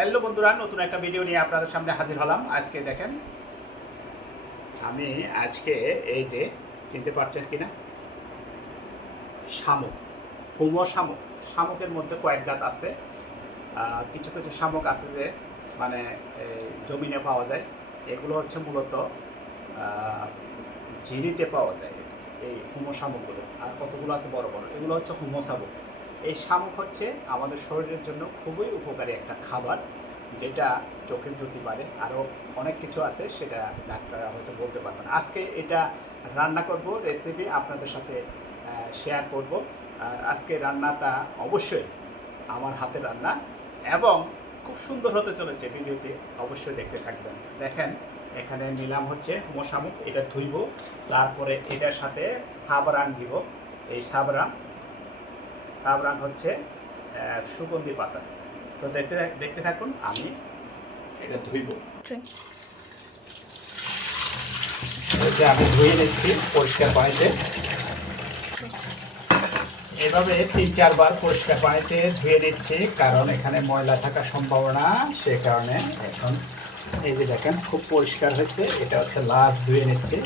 Hello বন্ধুরা, নতুন একটা ভিডিও নিয়ে আপনাদের সামনে হাজির হলাম। আজকে দেখেন, আমি আজকে এই যে চিনতে পারছেন কিনা? শামুক, হুমো শামুক। শামুকের মধ্যে কয়েক জাত আছে। কিছু কিছু শামুক আছে যে মানে জমিনে পাওয়া যায়। এগুলো হচ্ছে মূলত ঝিরিতে পাওয়া যায় এই হুমো শামুকগুলো। আর কতগুলো আছে বড় বড়? এগুলো হচ্ছে হুমো শামুক। এই শামুক হচ্ছে আমাদের শরীরের জন্য খুবই উপকারী একটা খাবার, যেটা চোখের জ্যোতি বাড়ে। আরও অনেক কিছু আছে সেটা ডাক্তাররা হয়তো বলতে পারবেন। আজকে এটা রান্না করব রেসিপি আপনাদের সাথে শেয়ার করব। আজকে রান্নাটা অবশ্যই আমার হাতে রান্না এবং খুব সুন্দর হতে চলেছে ভিডিওতে অবশ্যই দেখতে থাকবেন। দেখেন, এখানে নিলাম হচ্ছে মশামুখ, এটা ধুইব, তারপরে এটার সাথে সাবরান দিব। এই সাবরান সাবরান হচ্ছে সুগন্ধি পাতা। তো দেখতে দেখতে থাকুন আমি এটা ধুইব। যে আমি ধুয়ে নিচ্ছি পরিষ্কার পানিতে। এভাবে তিন চারবার পরিষ্কার পানিতে ধুয়ে নিচ্ছি কারণ এখানে ময়লা থাকার সম্ভাবনা সে কারণে এখন এই যে দেখেন খুব পরিষ্কার হয়েছে এটা হচ্ছে লাস্ট ধুয়ে নিচ্ছি।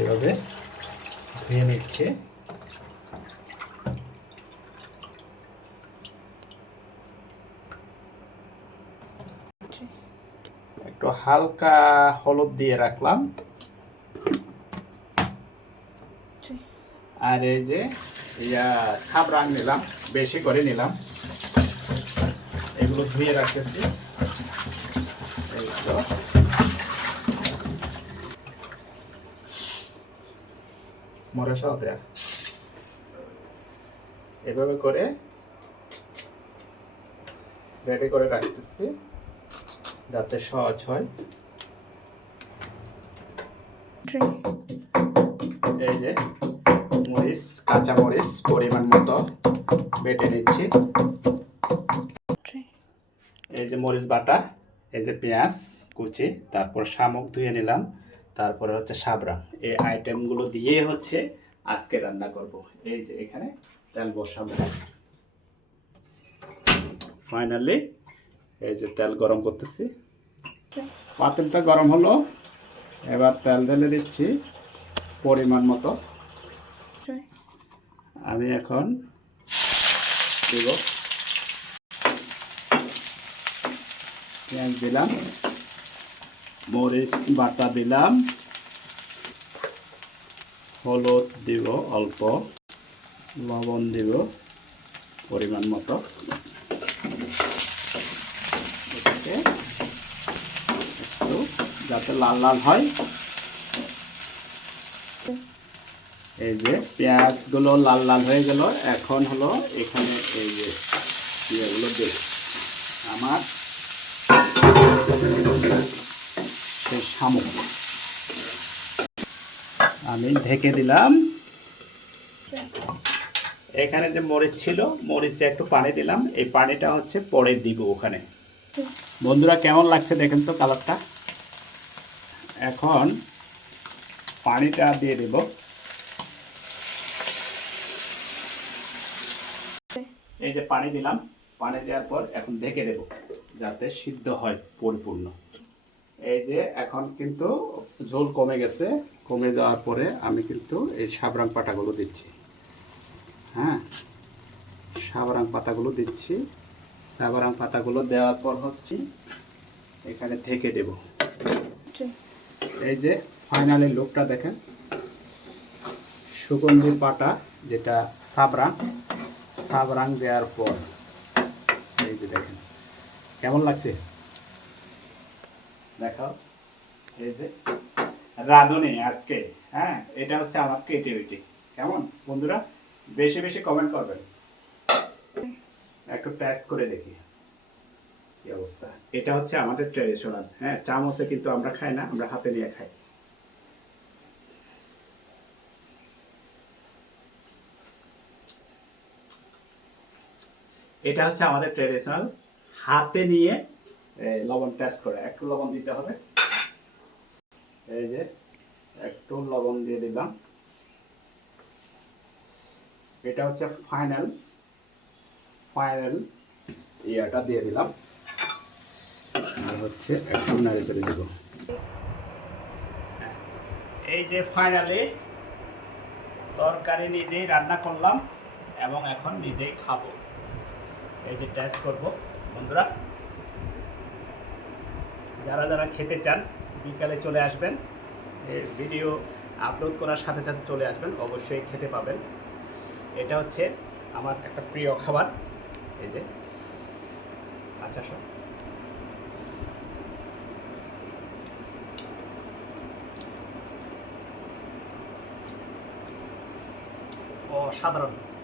এভাবে ধুয়ে নিচ্ছে। একটু হালকা হলুদ দিয়ে রাখলাম। আর এই যে ইয়া সাবরান নিলাম বেশি করে নিলাম। এগুলো ধুয়ে রাখতেছি। এইগুলো। মরেসাও দেয়া এভাবে করে রেডি করে রাখতেছি। যাতে সহজ হয়। এই যে মরিচ কাঁচা মরিচ পরিমাণ মতো বেটে নিচ্ছি। এই যে মরিচ বাটা এই যে পেঁয়াজ কুচি তারপর শামুক ধুয়ে নিলাম। তারপরে হচ্ছে সাবরা এই আইটেমগুলো দিয়ে হচ্ছে আজকে রান্না করব। এই যে এখানে তেল বসাবো। ফাইনালি এই যে তেল গরম করতেছি। পাতিলটা গরম হলো এবার তেল ঢেলে দিচ্ছি পরিমাণ মতো। আমি এখন দিব। পেঁয়াজ দিলাম মরিচ বাটা দিলাম হলুদ দিব অল্প লবণ দিব পরিমাণ মতো। এটাকে। একটু যাতে লাল লাল হয়। এই যে পেঁয়াজগুলো লাল লাল হয়ে গেল। এখন হলো এখানে এই যে ইয়েগুলো দেব। আমার আমি ঢেকে দিলাম। এখানে যে মরিচ ছিল মরিচে একটু পানি দিলাম। এই পানিটা হচ্ছে পরে দিব ওখানে। বন্ধুরা, কেমন লাগছে দেখেন তো কালারটা? এখন পানিটা দিয়ে দেব। এই যে পানি দিলাম, পানি দেওয়ার পর এখন ঢেকে দেব, যাতে সিদ্ধ হয় পরিপূর্ণ। এই যে এখন কিন্তু ঝোল কমে গেছে, কমে যাওয়ার পরে আমি কিন্তু এই সাবরাং পাতাগুলো দিচ্ছি। হ্যাঁ সাবরাং পাতাগুলো দিচ্ছি। সাবরাং পাতাগুলো দেওয়ার পর হচ্ছে এখানে থেকে দেব। এই যে ফাইনালি লুকটা দেখেন। সুগন্ধি পাটা যেটা সাবরাং সাবরাং দেওয়ার পর এই যে দেখেন। কেমন লাগছে? দেখাও। এই যে রাঁধুনি আজকে হ্যাঁ? এটা হচ্ছে আমার ক্রিয়েটিভিটি কেমন বন্ধুরা? বেশি বেশি কমেন্ট করবেন। একটু টেস্ট করে দেখি। কি অবস্থা? এটা হচ্ছে আমাদের ট্রেডিশনাল হ্যাঁ চামচে কিন্তু আমরা খাই না, আমরা হাতে নিয়ে খাই। এটা হচ্ছে আমাদের ট্রেডিশনাল হাতে নিয়ে লবণ টেস্ট করে। একটু লবণ দিতে হবে। এই যে, একটু লবণ দিয়ে দিলাম। এটা হচ্ছে ফাইনাল ফাইনাল ইয়াটা দিয়ে দিলাম। আর হচ্ছে চড়ে দেবো। এই যে ফাইনালি তরকারি নিজেই রান্না করলাম এবং এখন নিজেই খাব। এই যে টেস্ট করব, বন্ধুরা। যারা যারা খেতে চান, বিকালে চলে আসবেন। ভিডিও আপলোড করার সাথে সাথে চলে আসবেন, অবশ্যই খেতে পাবেন। এটা হচ্ছে আমার একটা প্রিয় খাবার। এই যে। আচ্ছা সব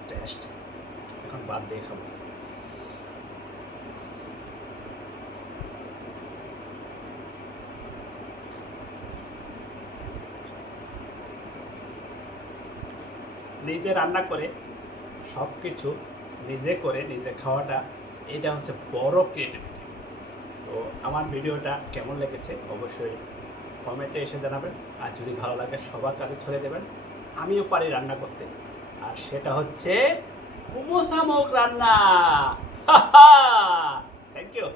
টেস্ট এখন বাদ দিয়ে খাব। নিজে রান্না করে সব কিছু নিজে করে নিজে খাওয়াটা, এটা হচ্ছে বড় ক্রিয়েটিভিটি তো আমার ভিডিওটা কেমন লেগেছে অবশ্যই কমেন্টে এসে জানাবেন। আর যদি ভালো লাগে সবার কাছে ছড়িয়ে দেবেন। আমিও পারি রান্না করতে। আর সেটা হচ্ছে হুমো রান্না। Thank you